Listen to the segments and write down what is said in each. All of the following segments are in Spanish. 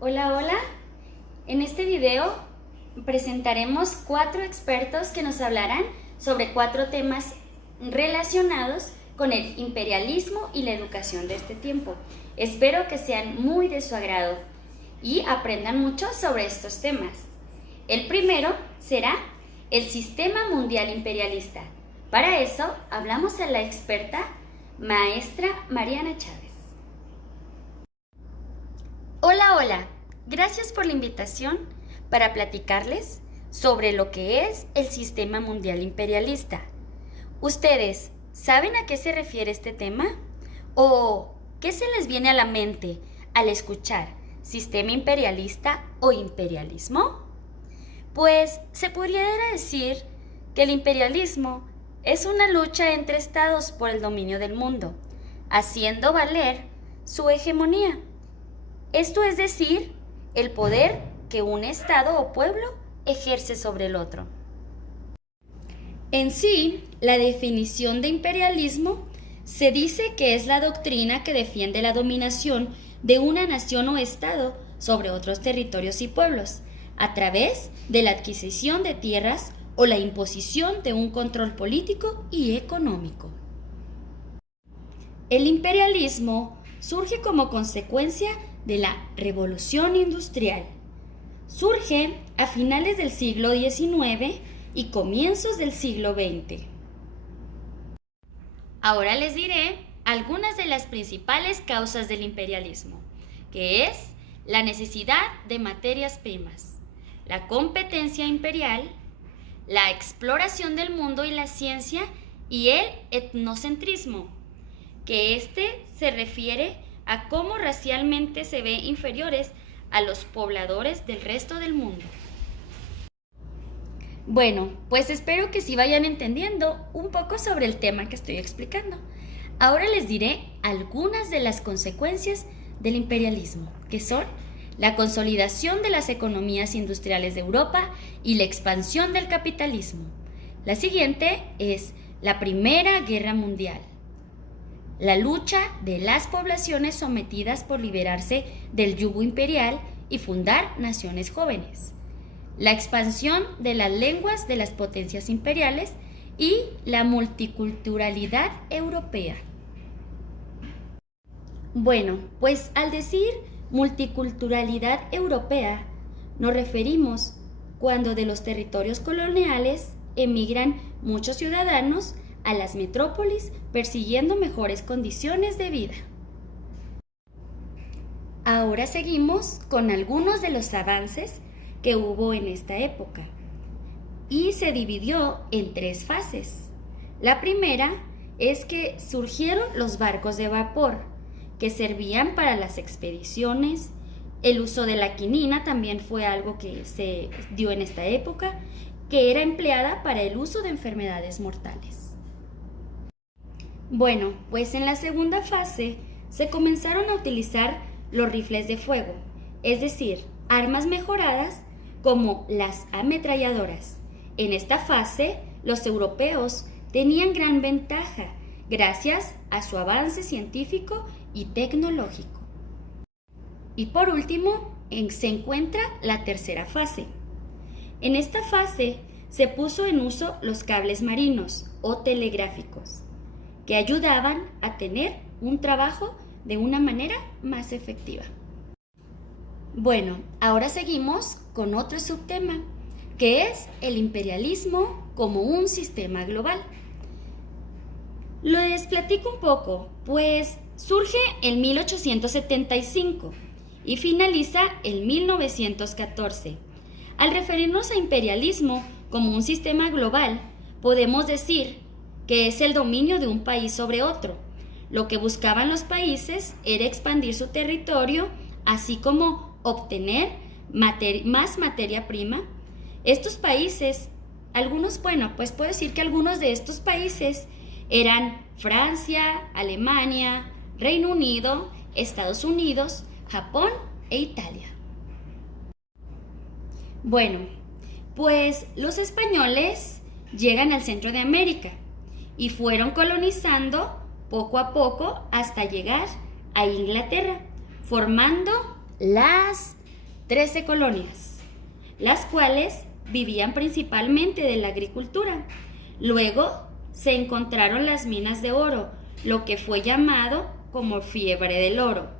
Hola, hola. En este video presentaremos 4 expertos que nos hablarán sobre 4 temas relacionados con el imperialismo y la educación de este tiempo. Espero que sean muy de su agrado y aprendan mucho sobre estos temas. El primero será el sistema mundial imperialista. Para eso hablamos a la experta maestra Mariana Chávez. Hola, hola. Gracias por la invitación para platicarles sobre lo que es el sistema mundial imperialista. ¿Ustedes saben a qué se refiere este tema? ¿O qué se les viene a la mente al escuchar sistema imperialista o imperialismo? Pues se podría decir que el imperialismo es una lucha entre estados por el dominio del mundo, haciendo valer su hegemonía. Esto es decir, el poder que un estado o pueblo ejerce sobre el otro. En sí, la definición de imperialismo se dice que es la doctrina que defiende la dominación de una nación o estado sobre otros territorios y pueblos, a través de la adquisición de tierras o la imposición de un control político y económico. El imperialismo surge como consecuencia de la Revolución Industrial. Surge a finales del siglo XIX y comienzos del siglo XX. Ahora les diré algunas de las principales causas del imperialismo, que es la necesidad de materias primas, la competencia imperial, la exploración del mundo y la ciencia y el etnocentrismo, que se refiere a cómo racialmente se ve inferiores a los pobladores del resto del mundo. Bueno, pues espero que sí vayan entendiendo un poco sobre el tema que estoy explicando. Ahora les diré algunas de las consecuencias del imperialismo, que son la consolidación de las economías industriales de Europa y la expansión del capitalismo. La siguiente es la Primera Guerra Mundial. La lucha de las poblaciones sometidas por liberarse del yugo imperial y fundar naciones jóvenes. La expansión de las lenguas de las potencias imperiales y la multiculturalidad europea. Bueno, pues al decir multiculturalidad europea, nos referimos cuando de los territorios coloniales emigran muchos ciudadanos a las metrópolis persiguiendo mejores condiciones de vida. Ahora seguimos con algunos de los avances que hubo en esta época y se dividió en 3 fases. La primera es que surgieron los barcos de vapor que servían para las expediciones. El uso de la quinina también fue algo que se dio en esta época, que era empleada para el uso de enfermedades mortales. Bueno, pues en la segunda fase se comenzaron a utilizar los rifles de fuego, es decir, armas mejoradas como las ametralladoras. En esta fase, los europeos tenían gran ventaja gracias a su avance científico y tecnológico. Y por último, se encuentra la tercera fase. En esta fase se puso en uso los cables marinos o telegráficos, que ayudaban a tener un trabajo de una manera más efectiva. Bueno, ahora seguimos con otro subtema, que es el imperialismo como un sistema global. Les platico un poco, pues surge en 1875 y finaliza en 1914. Al referirnos a imperialismo como un sistema global, podemos decir que es el dominio de un país sobre otro. Lo que buscaban los países era expandir su territorio, así como obtener más materia prima. Estos países, pues puedo decir que algunos de estos países eran Francia, Alemania, Reino Unido, Estados Unidos, Japón e Italia. Bueno, pues los españoles llegan al centro de América y fueron colonizando poco a poco hasta llegar a Inglaterra, formando las 13 colonias, las cuales vivían principalmente de la agricultura. Luego se encontraron las minas de oro, lo que fue llamado como fiebre del oro,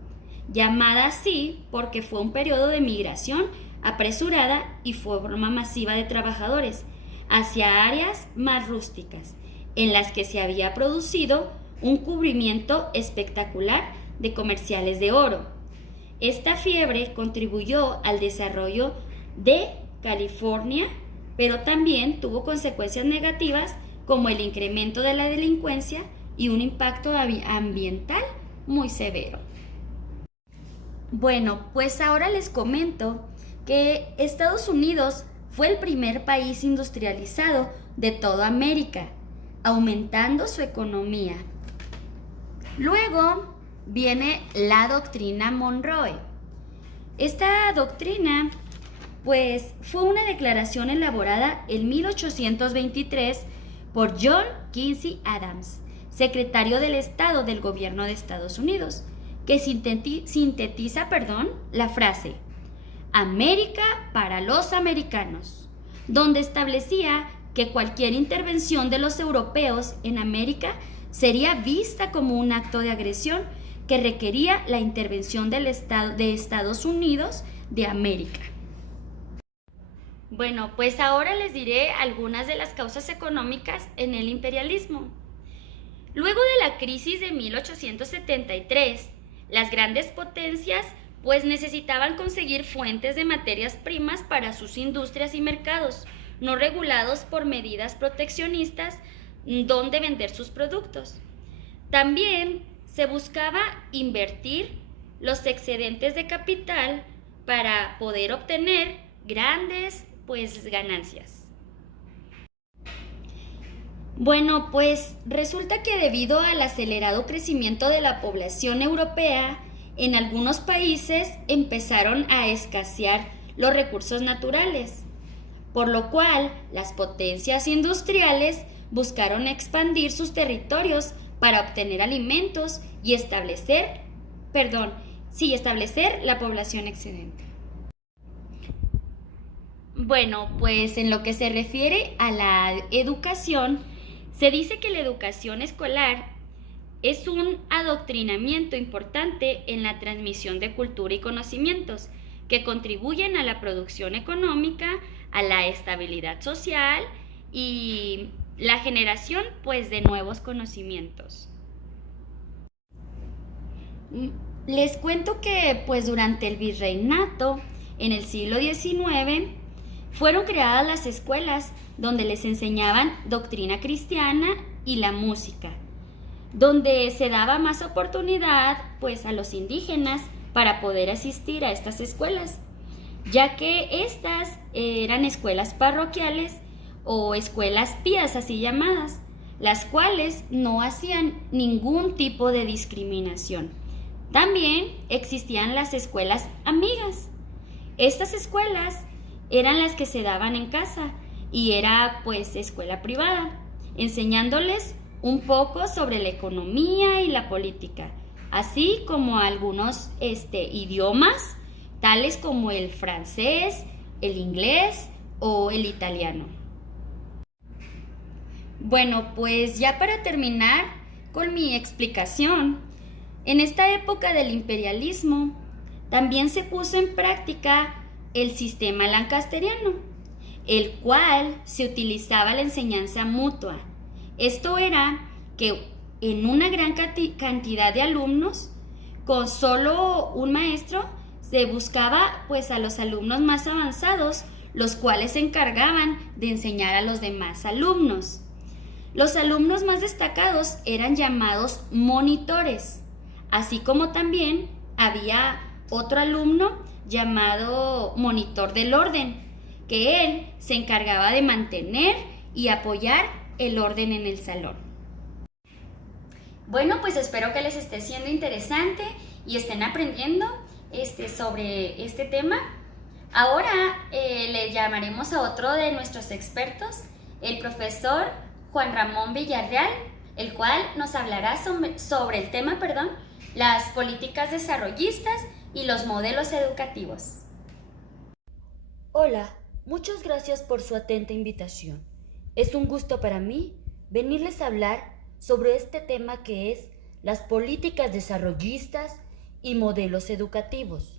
llamada así porque fue un periodo de migración apresurada y forma masiva de trabajadores hacia áreas más rústicas, en las que se había producido un cubrimiento espectacular de comerciales de oro. Esta fiebre contribuyó al desarrollo de California, pero también tuvo consecuencias negativas como el incremento de la delincuencia y un impacto ambiental muy severo. Bueno, pues ahora les comento que Estados Unidos fue el primer país industrializado de toda América, aumentando su economía. Luego viene la doctrina Monroe. Esta doctrina, pues, fue una declaración elaborada en 1823 por John Quincy Adams, secretario del Estado del Gobierno de Estados Unidos, que sintetiza la frase América para los americanos, donde establecía que cualquier intervención de los europeos en América sería vista como un acto de agresión que requería la intervención de Estados Unidos de América. Bueno, pues ahora les diré algunas de las causas económicas en el imperialismo. Luego de la crisis de 1873, las grandes potencias pues necesitaban conseguir fuentes de materias primas para sus industrias y mercados, no regulados por medidas proteccionistas donde vender sus productos. También se buscaba invertir los excedentes de capital para poder obtener grandes ganancias. Bueno, pues resulta que debido al acelerado crecimiento de la población europea, en algunos países empezaron a escasear los recursos naturales, por lo cual las potencias industriales buscaron expandir sus territorios para obtener alimentos y establecer la población excedente. Bueno, pues en lo que se refiere a la educación, se dice que la educación escolar es un adoctrinamiento importante en la transmisión de cultura y conocimientos que contribuyen a la producción económica, a la estabilidad social y la generación de nuevos conocimientos. Les cuento que durante el virreinato, en el siglo XIX, fueron creadas las escuelas donde les enseñaban doctrina cristiana y la música, donde se daba más oportunidad a los indígenas para poder asistir a estas escuelas, ya que estas eran escuelas parroquiales o escuelas pías así llamadas, las cuales no hacían ningún tipo de discriminación. También existían las escuelas amigas. Estas escuelas eran las que se daban en casa y era escuela privada, enseñándoles un poco sobre la economía y la política, así como algunos idiomas, tales como el francés, el inglés o el italiano. Bueno, pues ya para terminar con mi explicación, en esta época del imperialismo también se puso en práctica el sistema lancasteriano, el cual se utilizaba la enseñanza mutua. Esto era que en una gran cantidad de alumnos, con solo un maestro, se buscaba a los alumnos más avanzados, los cuales se encargaban de enseñar a los demás alumnos. Los alumnos más destacados eran llamados monitores, así como también había otro alumno llamado monitor del orden, que él se encargaba de mantener y apoyar el orden en el salón. Bueno, pues espero que les esté siendo interesante y estén aprendiendo sobre este tema. Ahora le llamaremos a otro de nuestros expertos, el profesor Juan Ramón Villarreal, el cual nos hablará sobre el tema, las políticas desarrollistas y los modelos educativos. Hola, muchas gracias por su atenta invitación. Es un gusto para mí venirles a hablar sobre este tema que es las políticas desarrollistas y modelos educativos.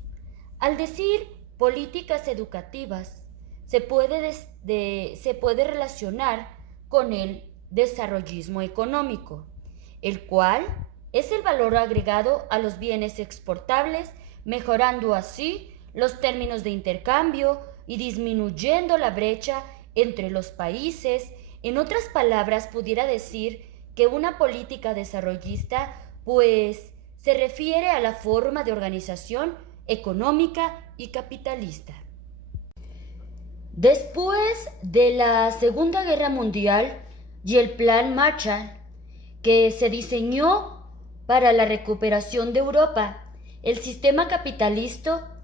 Al decir políticas educativas, se puede relacionar con el desarrollismo económico, el cual es el valor agregado a los bienes exportables, mejorando así los términos de intercambio y disminuyendo la brecha entre los países. En otras palabras, pudiera decir que una política desarrollista pues se refiere a la forma de organización económica y capitalista. Después de la Segunda Guerra Mundial y el Plan Marshall, que se diseñó para la recuperación de Europa, el sistema capitalista,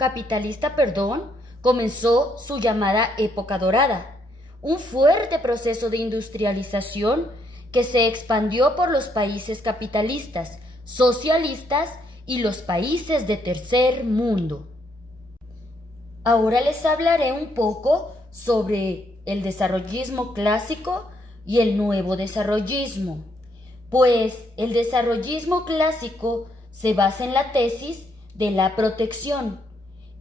comenzó su llamada época dorada, un fuerte proceso de industrialización que se expandió por los países capitalistas, socialistas y los países de tercer mundo. Ahora les hablaré un poco sobre el desarrollismo clásico y el nuevo desarrollismo. Pues el desarrollismo clásico se basa en la tesis de la protección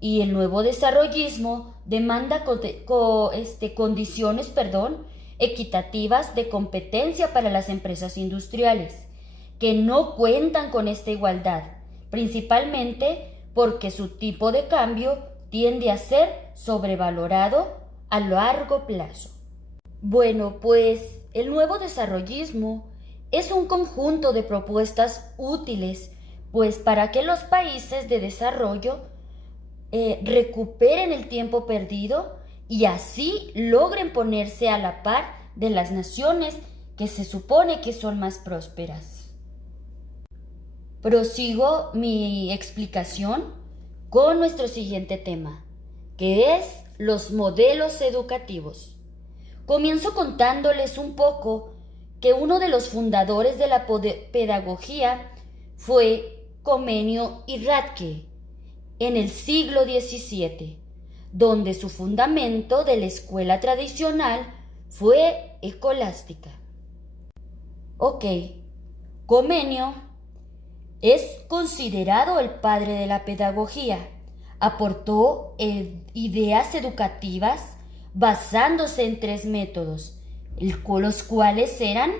y el nuevo desarrollismo demanda condiciones equitativas de competencia para las empresas industriales, que no cuentan con esta igualdad, principalmente porque su tipo de cambio tiende a ser sobrevalorado a largo plazo. Bueno, pues el nuevo desarrollismo es un conjunto de propuestas útiles, pues para que los países de desarrollo recuperen el tiempo perdido y así logren ponerse a la par de las naciones que se supone que son más prósperas. Prosigo mi explicación con nuestro siguiente tema, que es los modelos educativos. Comienzo contándoles un poco que uno de los fundadores de la pedagogía fue Comenio y Radke en el siglo XVII, donde su fundamento de la escuela tradicional fue escolástica. Comenio es considerado el padre de la pedagogía. Aportó ideas educativas basándose en 3 métodos, los cuales eran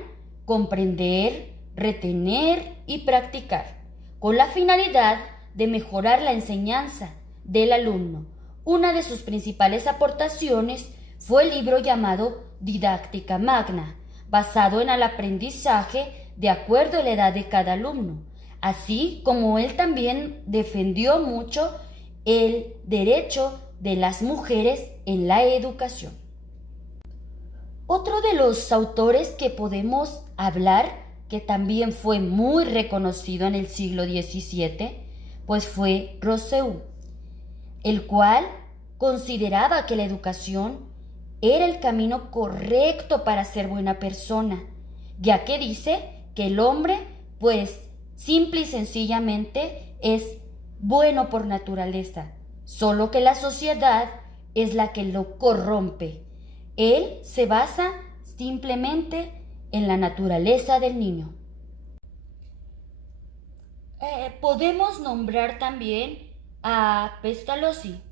comprender, retener y practicar, con la finalidad de mejorar la enseñanza del alumno. Una de sus principales aportaciones fue el libro llamado Didáctica Magna, basado en el aprendizaje de acuerdo a la edad de cada alumno, así como él también defendió mucho el derecho de las mujeres en la educación. Otro de los autores que podemos hablar, que también fue muy reconocido en el siglo XVII, pues fue Rousseau, el cual consideraba que la educación era el camino correcto para ser buena persona, ya que dice que el hombre, pues, simple y sencillamente es bueno por naturaleza, solo que la sociedad es la que lo corrompe. Él se basa simplemente en la naturaleza del niño. Podemos nombrar también a Pestalozzi.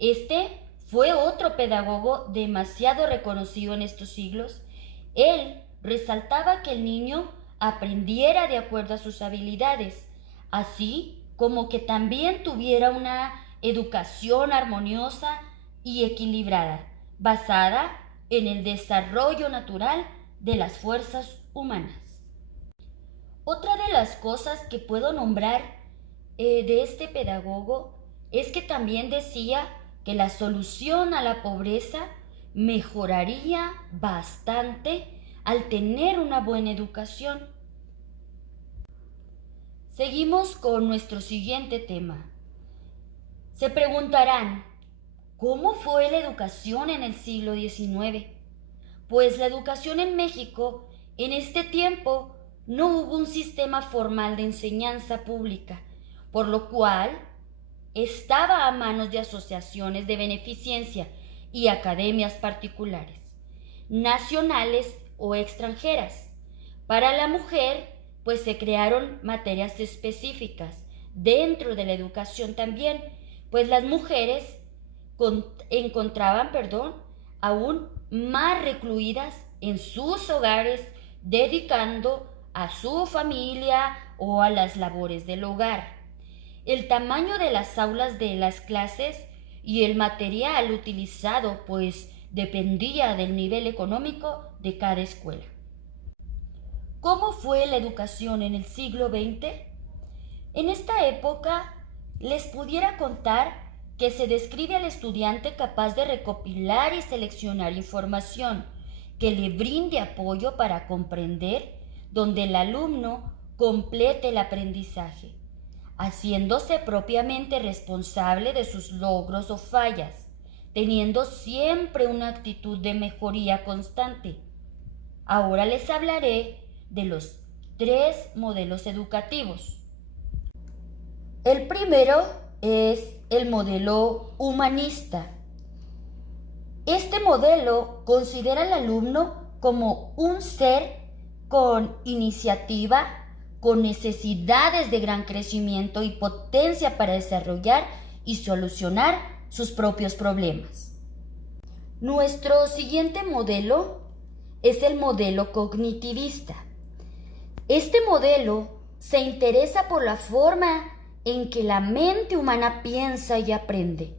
Este fue otro pedagogo demasiado reconocido en estos siglos. Él resaltaba que el niño aprendiera de acuerdo a sus habilidades, así como que también tuviera una educación armoniosa y equilibrada, basada en el desarrollo natural de las fuerzas humanas. Otra de las cosas que puedo nombrar de este pedagogo es que también decía que la solución a la pobreza mejoraría bastante al tener una buena educación. Seguimos con nuestro siguiente tema. Se preguntarán, ¿cómo fue la educación en el siglo XIX? Pues la educación en México en este tiempo no hubo un sistema formal de enseñanza pública, por lo cual estaba a manos de asociaciones de beneficencia y academias particulares, nacionales o extranjeras. Para la mujer, pues se crearon materias específicas dentro de la educación también, pues las mujeres encontraban, aún más recluidas en sus hogares, dedicando a su familia o a las labores del hogar. El tamaño de las aulas de las clases y el material utilizado pues dependía del nivel económico de cada escuela. ¿Cómo fue la educación en el siglo XX? En esta época les pudiera contar que se describe al estudiante capaz de recopilar y seleccionar información que le brinde apoyo para comprender, donde el alumno complete el aprendizaje, haciéndose propiamente responsable de sus logros o fallas, teniendo siempre una actitud de mejoría constante. Ahora les hablaré de los 3 modelos educativos. El primero es el modelo humanista. Este modelo considera al alumno como un ser con iniciativa, con necesidades de gran crecimiento y potencia para desarrollar y solucionar sus propios problemas. Nuestro siguiente modelo es el modelo cognitivista. Este modelo se interesa por la forma en que la mente humana piensa y aprende,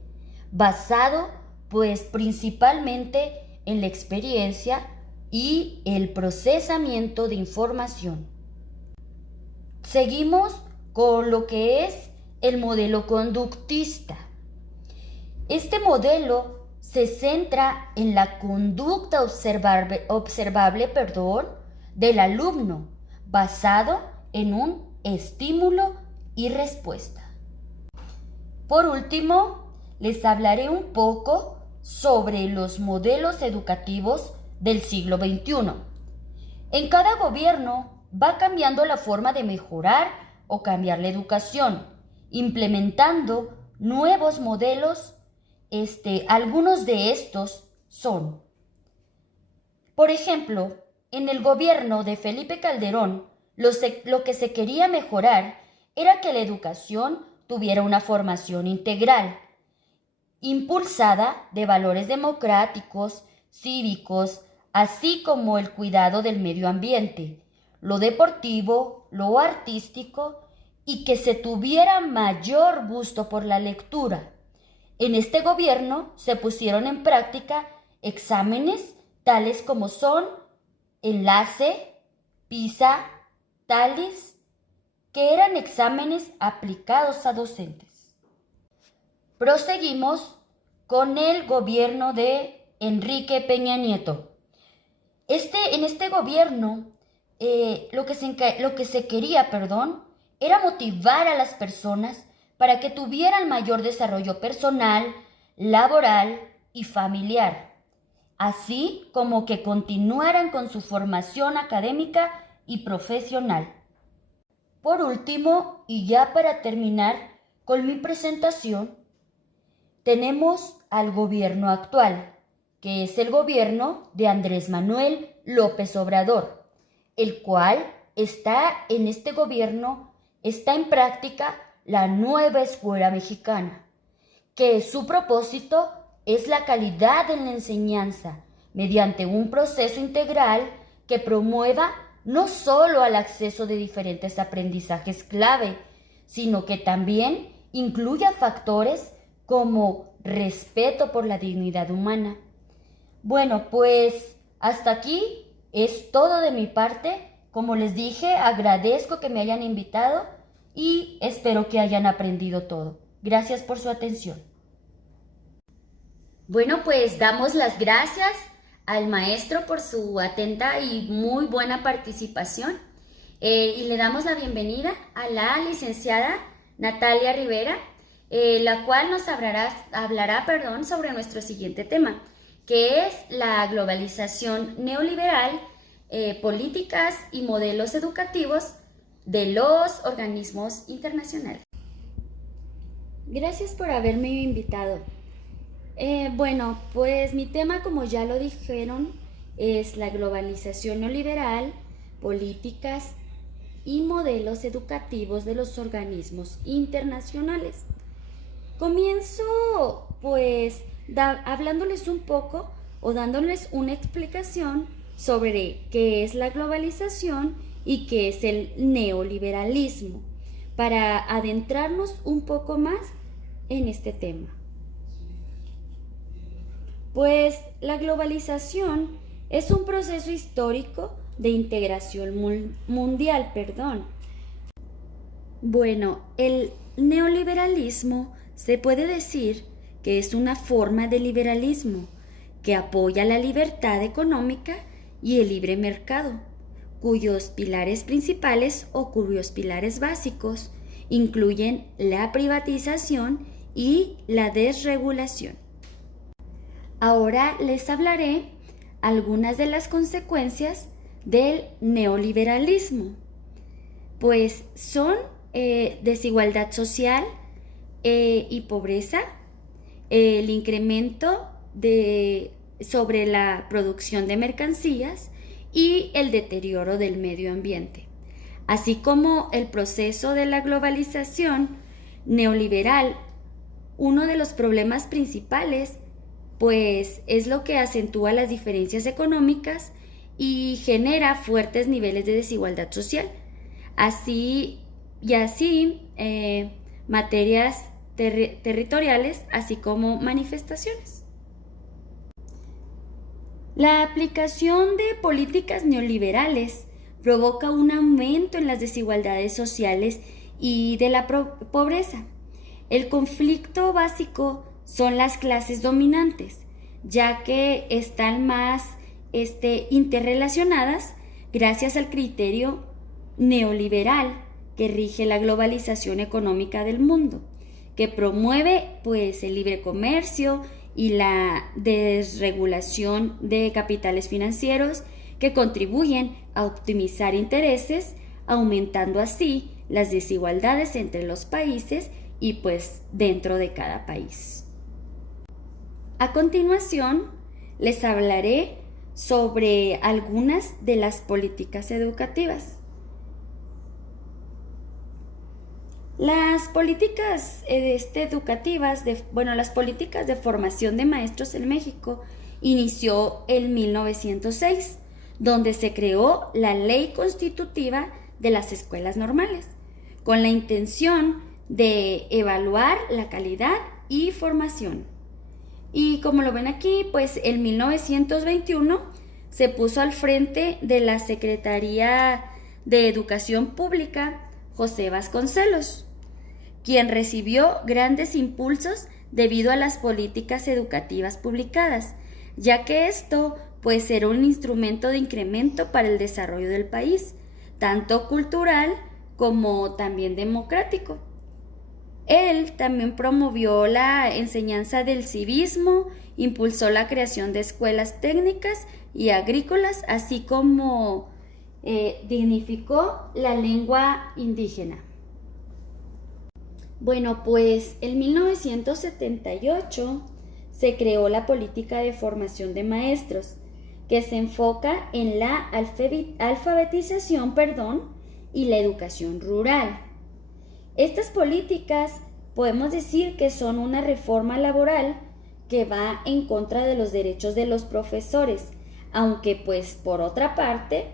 basado pues principalmente en la experiencia y el procesamiento de información. Seguimos con lo que es el modelo conductista. Este modelo se centra en la conducta observable del alumno, basado en un estímulo y respuesta. Por último, les hablaré un poco sobre los modelos educativos del siglo XXI. En cada gobierno va cambiando la forma de mejorar o cambiar la educación, implementando nuevos modelos. Algunos de estos son, por ejemplo, en el gobierno de Felipe Calderón, lo que se quería mejorar era que la educación tuviera una formación integral, impulsada de valores democráticos, cívicos, así como el cuidado del medio ambiente, lo deportivo, lo artístico y que se tuviera mayor gusto por la lectura. En este gobierno se pusieron en práctica exámenes tales como son Enlace, PISA, TALIS, que eran exámenes aplicados a docentes. Proseguimos con el gobierno de Enrique Peña Nieto. En este gobierno, lo que se quería, era motivar a las personas para que tuvieran mayor desarrollo personal, laboral y familiar, así como que continuaran con su formación académica y profesional. Por último, y ya para terminar con mi presentación, tenemos al gobierno actual, que es el gobierno de Andrés Manuel López Obrador, el cual está en práctica la nueva escuela mexicana, que su propósito es la calidad en la enseñanza mediante un proceso integral que promueva no solo al acceso de diferentes aprendizajes clave, sino que también incluya factores como respeto por la dignidad humana. Bueno, pues hasta aquí es todo de mi parte. Como les dije, agradezco que me hayan invitado y espero que hayan aprendido todo. Gracias por su atención. Bueno, pues damos las gracias al maestro por su atenta y muy buena participación y le damos la bienvenida a la licenciada Natalia Rivera, la cual nos hablará sobre nuestro siguiente tema, que es la globalización neoliberal, políticas y modelos educativos de los organismos internacionales. Gracias por haberme invitado. Bueno, pues mi tema, como ya lo dijeron, es la globalización neoliberal, políticas y modelos educativos de los organismos internacionales. Comienzo pues hablándoles un poco o dándoles una explicación sobre qué es la globalización y qué es el neoliberalismo, para adentrarnos un poco más en este tema. Pues la globalización es un proceso histórico de integración mundial, Bueno, el neoliberalismo se puede decir que es una forma de liberalismo que apoya la libertad económica y el libre mercado, cuyos pilares principales o cuyos pilares básicos incluyen la privatización y la desregulación. Ahora les hablaré algunas de las consecuencias del neoliberalismo, pues son desigualdad social y pobreza, el incremento sobre la producción de mercancías y el deterioro del medio ambiente, así como el proceso de la globalización neoliberal. Uno de los problemas principales pues es lo que acentúa las diferencias económicas y genera fuertes niveles de desigualdad social, así materias territoriales, así como manifestaciones. La aplicación de políticas neoliberales provoca un aumento en las desigualdades sociales y de la pobreza. El conflicto básico son las clases dominantes, ya que están más interrelacionadas gracias al criterio neoliberal que rige la globalización económica del mundo, que promueve pues el libre comercio y la desregulación de capitales financieros que contribuyen a optimizar intereses, aumentando así las desigualdades entre los países y pues dentro de cada país. A continuación, les hablaré sobre algunas de las políticas educativas. Las políticas educativas, las políticas de formación de maestros en México inició en 1906, donde se creó la Ley Constitutiva de las Escuelas Normales, con la intención de evaluar la calidad y formación. Y como lo ven aquí, pues en 1921 se puso al frente de la Secretaría de Educación Pública José Vasconcelos, quien recibió grandes impulsos debido a las políticas educativas publicadas, ya que esto pues era un instrumento de incremento para el desarrollo del país, tanto cultural como también democrático. Él también promovió la enseñanza del civismo, impulsó la creación de escuelas técnicas y agrícolas, así como dignificó la lengua indígena. Bueno, pues en 1978 se creó la política de formación de maestros, que se enfoca en la alfabetización y la educación rural. Estas políticas podemos decir que son una reforma laboral que va en contra de los derechos de los profesores, aunque pues por otra parte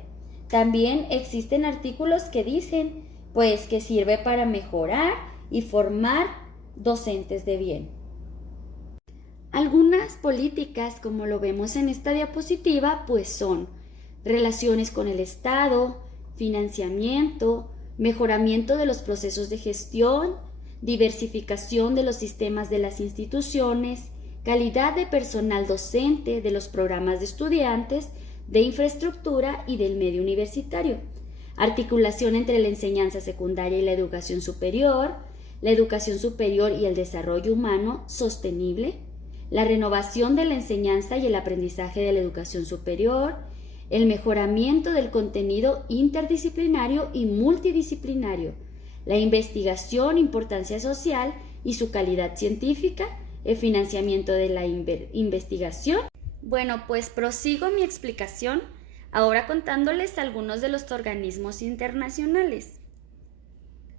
también existen artículos que dicen pues que sirve para mejorar y formar docentes de bien. Algunas políticas, como lo vemos en esta diapositiva, pues son relaciones con el Estado, financiamiento, mejoramiento de los procesos de gestión, diversificación de los sistemas de las instituciones, calidad de personal docente, de los programas de estudiantes, de infraestructura y del medio universitario, articulación entre la enseñanza secundaria y la educación superior y el desarrollo humano sostenible, la renovación de la enseñanza y el aprendizaje de la educación superior, el mejoramiento del contenido interdisciplinario y multidisciplinario, la investigación, importancia social y su calidad científica, el financiamiento de la investigación. Bueno, pues prosigo mi explicación ahora contándoles algunos de los organismos internacionales.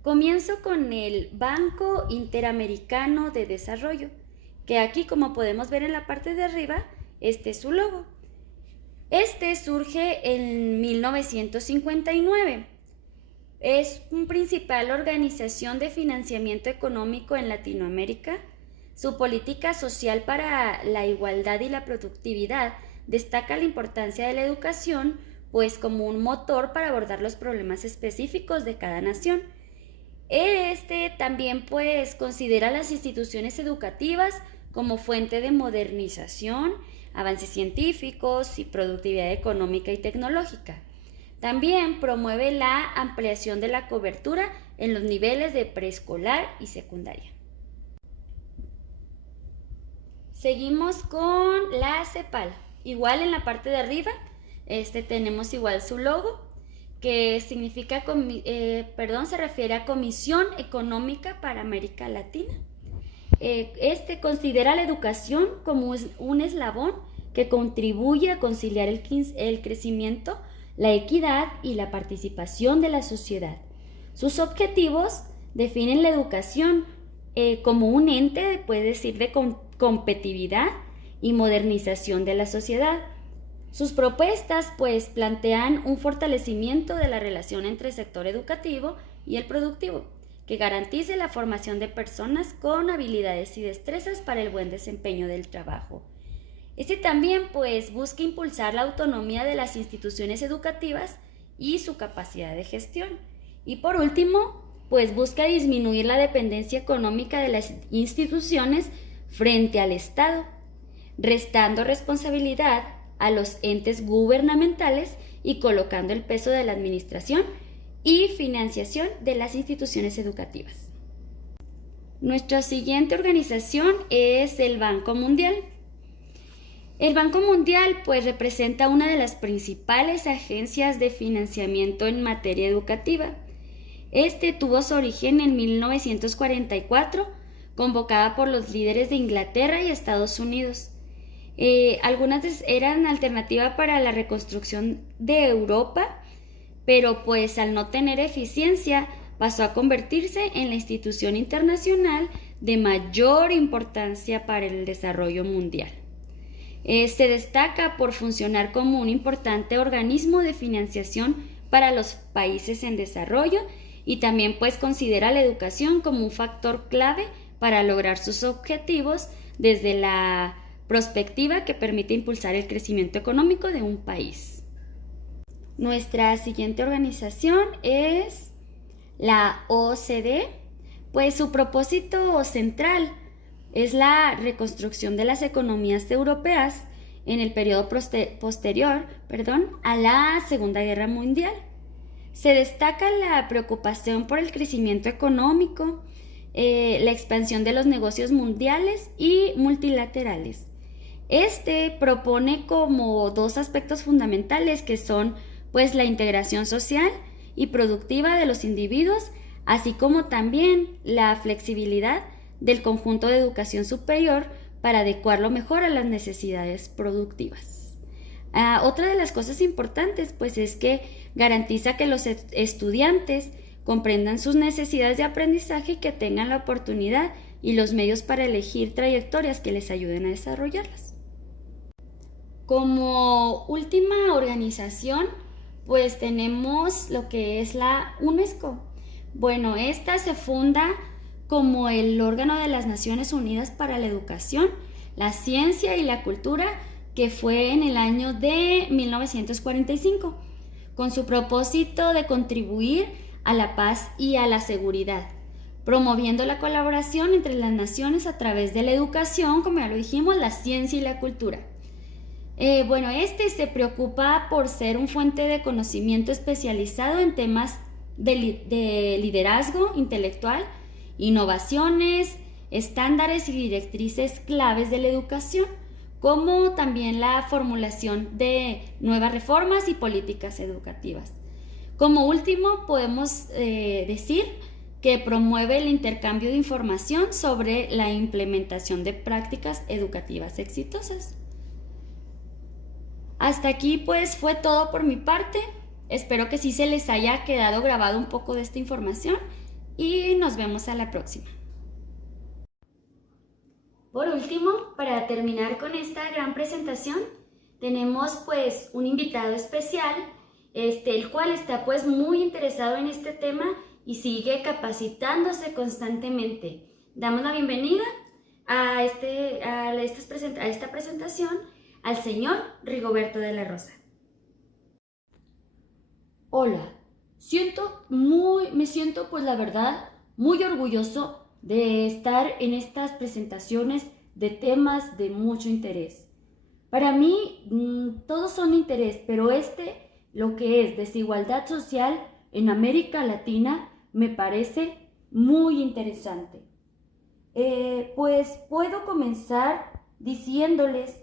Comienzo con el Banco Interamericano de Desarrollo, que aquí, como podemos ver en la parte de arriba, este es su logo. Este surge en 1959. Es una principal organización de financiamiento económico en Latinoamérica. Su política social para la igualdad y la productividad destaca la importancia de la educación, pues como un motor para abordar los problemas específicos de cada nación. Este también pues considera las instituciones educativas como fuente de modernización, avances científicos y productividad económica y tecnológica. También promueve la ampliación de la cobertura en los niveles de preescolar y secundaria. Seguimos con la CEPAL. Igual en la parte de arriba tenemos igual su logo, que significa, se refiere a Comisión Económica para América Latina. Considera la educación como un eslabón que contribuye a conciliar el crecimiento, la equidad y la participación de la sociedad. Sus objetivos definen la educación como un ente, puede decir, de competitividad y modernización de la sociedad. Sus propuestas pues plantean un fortalecimiento de la relación entre el sector educativo y el productivo, que garantice la formación de personas con habilidades y destrezas para el buen desempeño del trabajo. También pues busca impulsar la autonomía de las instituciones educativas y su capacidad de gestión. Y por último, pues busca disminuir la dependencia económica de las instituciones frente al Estado, restando responsabilidad a los entes gubernamentales y colocando el peso de la administración y financiación de las instituciones educativas. Nuestra siguiente organización es el Banco Mundial. El Banco Mundial pues representa una de las principales agencias de financiamiento en materia educativa. Tuvo su origen en 1944, convocada por los líderes de Inglaterra y Estados Unidos. Algunas eran alternativa para la reconstrucción de Europa, pero pues al no tener eficiencia pasó a convertirse en la institución internacional de mayor importancia para el desarrollo mundial. Se destaca por funcionar como un importante organismo de financiación para los países en desarrollo y también pues considera la educación como un factor clave para lograr sus objetivos desde la perspectiva que permite impulsar el crecimiento económico de un país. Nuestra siguiente organización es la OCDE, pues su propósito central es la reconstrucción de las economías europeas en el periodo posterior a la Segunda Guerra Mundial. Se destaca la preocupación por el crecimiento económico, la expansión de los negocios mundiales y multilaterales. Propone como dos aspectos fundamentales que son pues la integración social y productiva de los individuos, así como también la flexibilidad del conjunto de educación superior para adecuarlo mejor a las necesidades productivas. Otra de las cosas importantes pues es que garantiza que los estudiantes comprendan sus necesidades de aprendizaje y que tengan la oportunidad y los medios para elegir trayectorias que les ayuden a desarrollarlas. Como última organización, pues tenemos lo que es la UNESCO. Bueno, esta se funda como el órgano de las Naciones Unidas para la Educación, la Ciencia y la Cultura, que fue en el año de 1945, con su propósito de contribuir a la paz y a la seguridad, promoviendo la colaboración entre las naciones a través de la educación, como ya lo dijimos, la ciencia y la cultura. Se preocupa por ser un fuente de conocimiento especializado en temas de liderazgo intelectual, innovaciones, estándares y directrices claves de la educación, como también la formulación de nuevas reformas y políticas educativas. Como último, podemos decir que promueve el intercambio de información sobre la implementación de prácticas educativas exitosas. Hasta aquí pues fue todo por mi parte. Espero que sí se les haya quedado grabado un poco de esta información y nos vemos a la próxima. Por último, para terminar con esta gran presentación, tenemos pues un invitado especial, el cual está pues muy interesado en este tema y sigue capacitándose constantemente. Damos la bienvenida a esta presentación al señor Rigoberto de la Rosa. Hola, me siento pues la verdad muy orgulloso de estar en estas presentaciones de temas de mucho interés. Para mí todos son de interés, pero lo que es desigualdad social en América Latina, me parece muy interesante. Pues puedo comenzar diciéndoles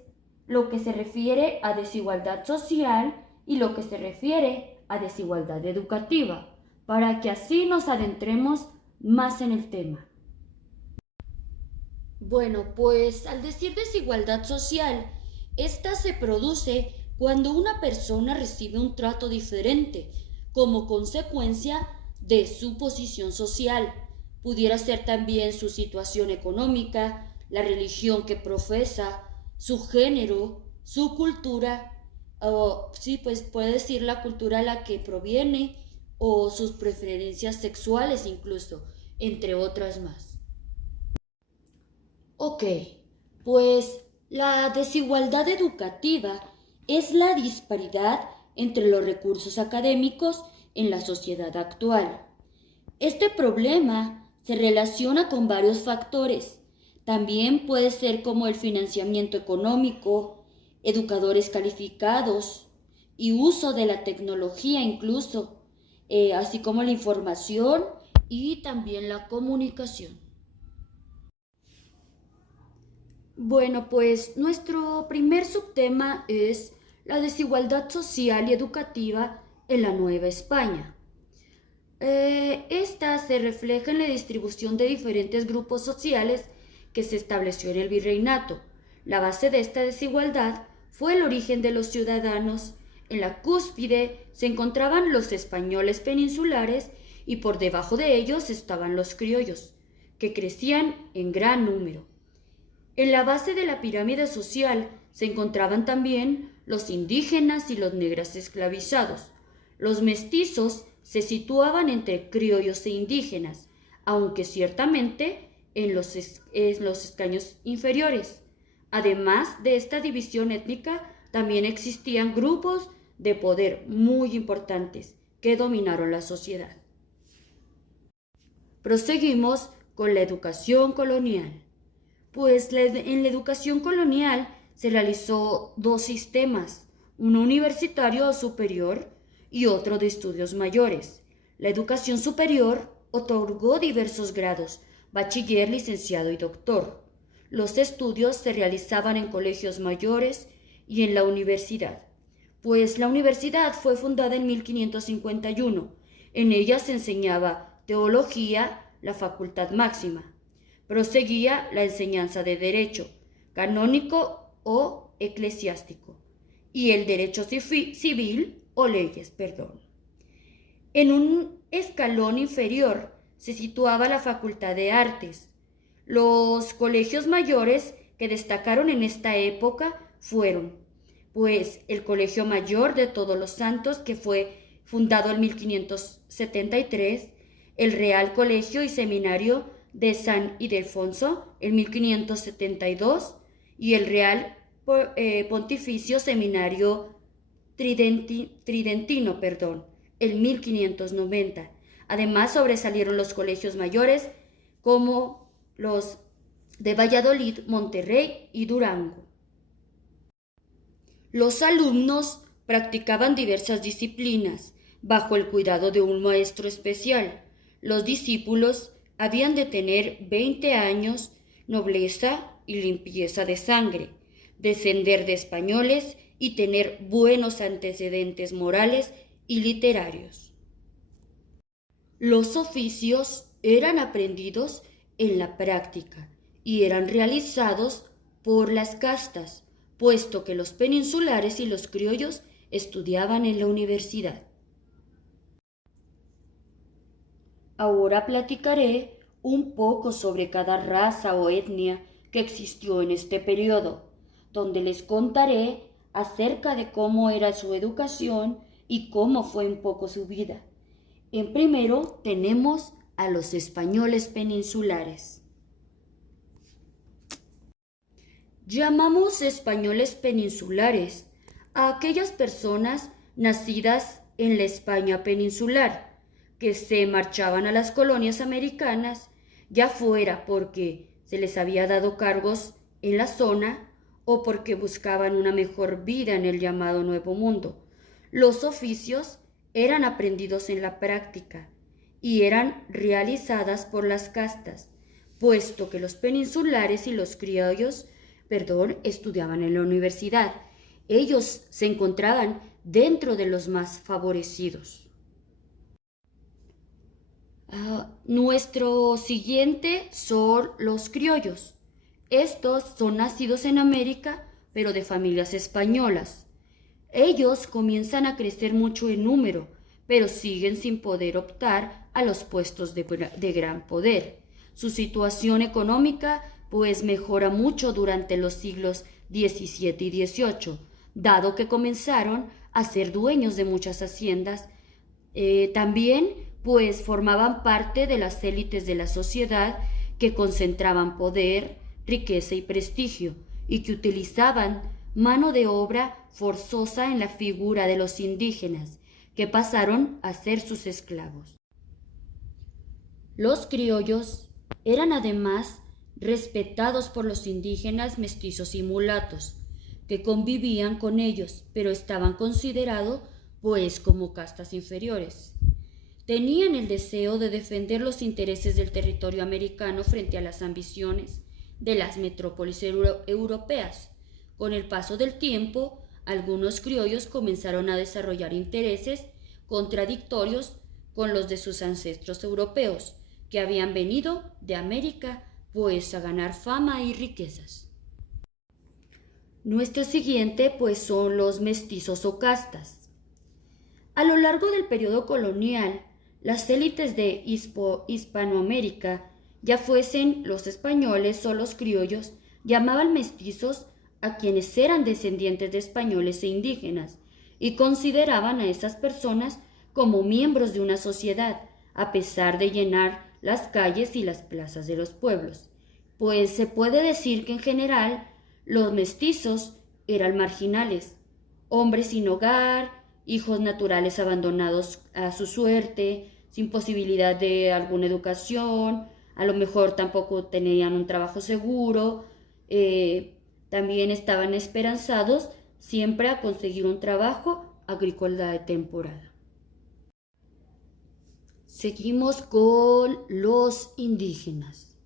lo que se refiere a desigualdad social y lo que se refiere a desigualdad educativa, para que así nos adentremos más en el tema. Bueno, pues al decir desigualdad social, esta se produce cuando una persona recibe un trato diferente como consecuencia de su posición social. Pudiera ser también su situación económica, la religión que profesa, su género, su cultura, o sí, pues puede decir la cultura a la que proviene, o sus preferencias sexuales incluso, entre otras más. Ok, pues la desigualdad educativa es la disparidad entre los recursos académicos en la sociedad actual. Este problema se relaciona con varios factores. También puede ser como el financiamiento económico, educadores calificados y uso de la tecnología incluso, así como la información y también la comunicación. Bueno, pues nuestro primer subtema es la desigualdad social y educativa en la Nueva España. Esta se refleja en la distribución de diferentes grupos sociales que se estableció en el virreinato. La base de esta desigualdad fue el origen de los ciudadanos. En la cúspide se encontraban los españoles peninsulares y por debajo de ellos estaban los criollos, que crecían en gran número. En la base de la pirámide social se encontraban también los indígenas y los negros esclavizados. Los mestizos se situaban entre criollos e indígenas, aunque ciertamente en los escaños inferiores. Además de esta división étnica, también existían grupos de poder muy importantes que dominaron la sociedad. Proseguimos con la educación colonial. Pues en la educación colonial se realizó dos sistemas, uno universitario o superior y otro de estudios mayores. La educación superior otorgó diversos grados, bachiller, licenciado y doctor. Los estudios se realizaban en colegios mayores y en la universidad, pues la universidad fue fundada en 1551. En ella se enseñaba teología, la facultad máxima. Proseguía la enseñanza de derecho, canónico o eclesiástico, y el derecho civil o leyes, En un escalón inferior se situaba la facultad de artes. Los colegios mayores que destacaron en esta época fueron, pues, el Colegio Mayor de Todos los Santos, que fue fundado en 1573, el Real Colegio y Seminario de San Ildefonso en 1572 y el Real Pontificio Seminario Tridentino, en 1590. Además sobresalieron los colegios mayores como los de Valladolid, Monterrey y Durango. Los alumnos practicaban diversas disciplinas bajo el cuidado de un maestro especial. Los discípulos habían de tener 20 años, nobleza y limpieza de sangre, descender de españoles y tener buenos antecedentes morales y literarios. Los oficios eran aprendidos en la práctica y eran realizados por las castas, puesto que los peninsulares y los criollos estudiaban en la universidad. Ahora platicaré un poco sobre cada raza o etnia que existió en este periodo, donde les contaré acerca de cómo era su educación y cómo fue un poco su vida. En primero tenemos a los españoles peninsulares. Llamamos españoles peninsulares a aquellas personas nacidas en la España peninsular, que se marchaban a las colonias americanas, ya fuera porque se les había dado cargos en la zona o porque buscaban una mejor vida en el llamado Nuevo Mundo. Los oficios eran aprendidos en la práctica y eran realizadas por las castas, puesto que los peninsulares y los criollos, estudiaban en la universidad. Ellos se encontraban dentro de los más favorecidos. Nuestro siguiente son los criollos. Estos son nacidos en América, pero de familias españolas. Ellos comienzan a crecer mucho en número, pero siguen sin poder optar a los puestos de gran poder. Su situación económica pues mejora mucho durante los siglos XVII y XVIII, dado que comenzaron a ser dueños de muchas haciendas. También pues formaban parte de las élites de la sociedad que concentraban poder, riqueza y prestigio, y que utilizaban mano de obra forzosa en la figura de los indígenas, que pasaron a ser sus esclavos. Los criollos eran además respetados por los indígenas mestizos y mulatos, que convivían con ellos, pero estaban considerados pues como castas inferiores. Tenían el deseo de defender los intereses del territorio americano frente a las ambiciones de las metrópolis europeas. Con el paso del tiempo, algunos criollos comenzaron a desarrollar intereses contradictorios con los de sus ancestros europeos, que habían venido de América pues a ganar fama y riquezas. Nuestro siguiente pues son los mestizos o castas. A lo largo del periodo colonial, las élites de Hispanoamérica, ya fuesen los españoles o los criollos, llamaban mestizos a quienes eran descendientes de españoles e indígenas y consideraban a esas personas como miembros de una sociedad, a pesar de llenar las calles y las plazas de los pueblos. Pues se puede decir que en general los mestizos eran marginales, hombres sin hogar, hijos naturales abandonados a su suerte, sin posibilidad de alguna educación, a lo mejor tampoco tenían un trabajo seguro, también estaban esperanzados siempre a conseguir un trabajo agrícola de temporada. Seguimos con los indígenas.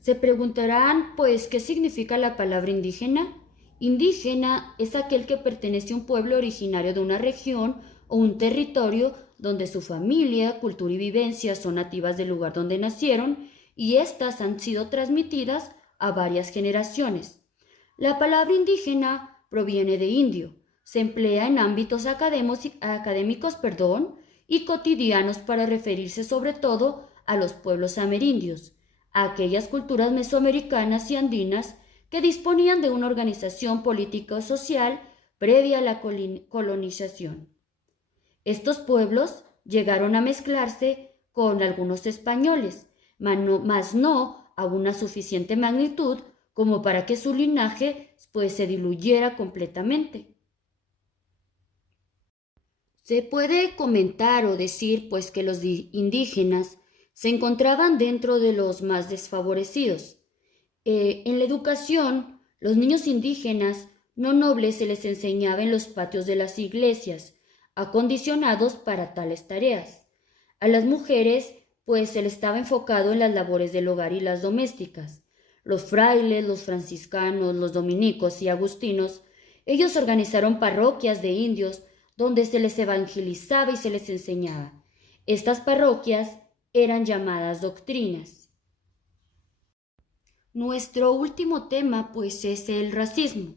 Se preguntarán, pues, ¿qué significa la palabra indígena? Indígena es aquel que pertenece a un pueblo originario de una región o un territorio donde su familia, cultura y vivencia son nativas del lugar donde nacieron y éstas han sido transmitidas a varias generaciones. La palabra indígena proviene de indio, se emplea en ámbitos académicos y cotidianos para referirse sobre todo a los pueblos amerindios, a aquellas culturas mesoamericanas y andinas que disponían de una organización política o social previa a la colonización. Estos pueblos llegaron a mezclarse con algunos españoles, mas no a una suficiente magnitud como para que su linaje pues, se diluyera completamente. Se puede comentar o decir pues que los indígenas se encontraban dentro de los más desfavorecidos. En la educación, los niños indígenas no nobles se les enseñaba en los patios de las iglesias, acondicionados para tales tareas. A las mujeres pues se les estaba enfocado en las labores del hogar y las domésticas. Los frailes, los franciscanos, los dominicos y agustinos, ellos organizaron parroquias de indios donde se les evangelizaba y se les enseñaba. Estas parroquias eran llamadas doctrinas. Nuestro último tema, pues, es el racismo.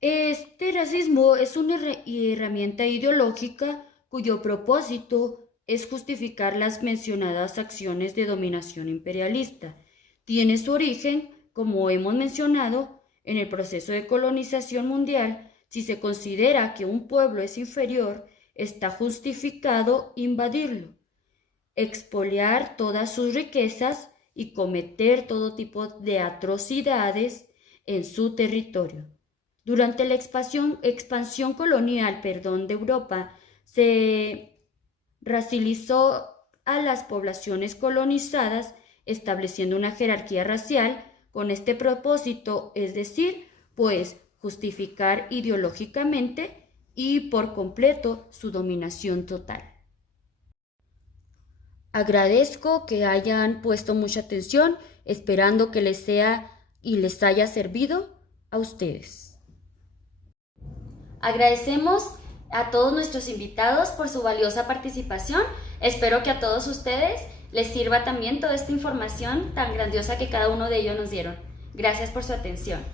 Este racismo es una herramienta ideológica cuyo propósito es justificar las mencionadas acciones de dominación imperialista. Tiene su origen, como hemos mencionado, en el proceso de colonización mundial. Si se considera que un pueblo es inferior, está justificado invadirlo, expoliar todas sus riquezas y cometer todo tipo de atrocidades en su territorio. Durante la expansión colonial de Europa, se racializó a las poblaciones colonizadas, estableciendo una jerarquía racial con este propósito, es decir, pues justificar ideológicamente y por completo su dominación total. Agradezco que hayan puesto mucha atención, esperando que les sea y les haya servido a ustedes. Agradecemos a todos nuestros invitados por su valiosa participación. Espero que a todos ustedes les sirva también toda esta información tan grandiosa que cada uno de ellos nos dieron. Gracias por su atención.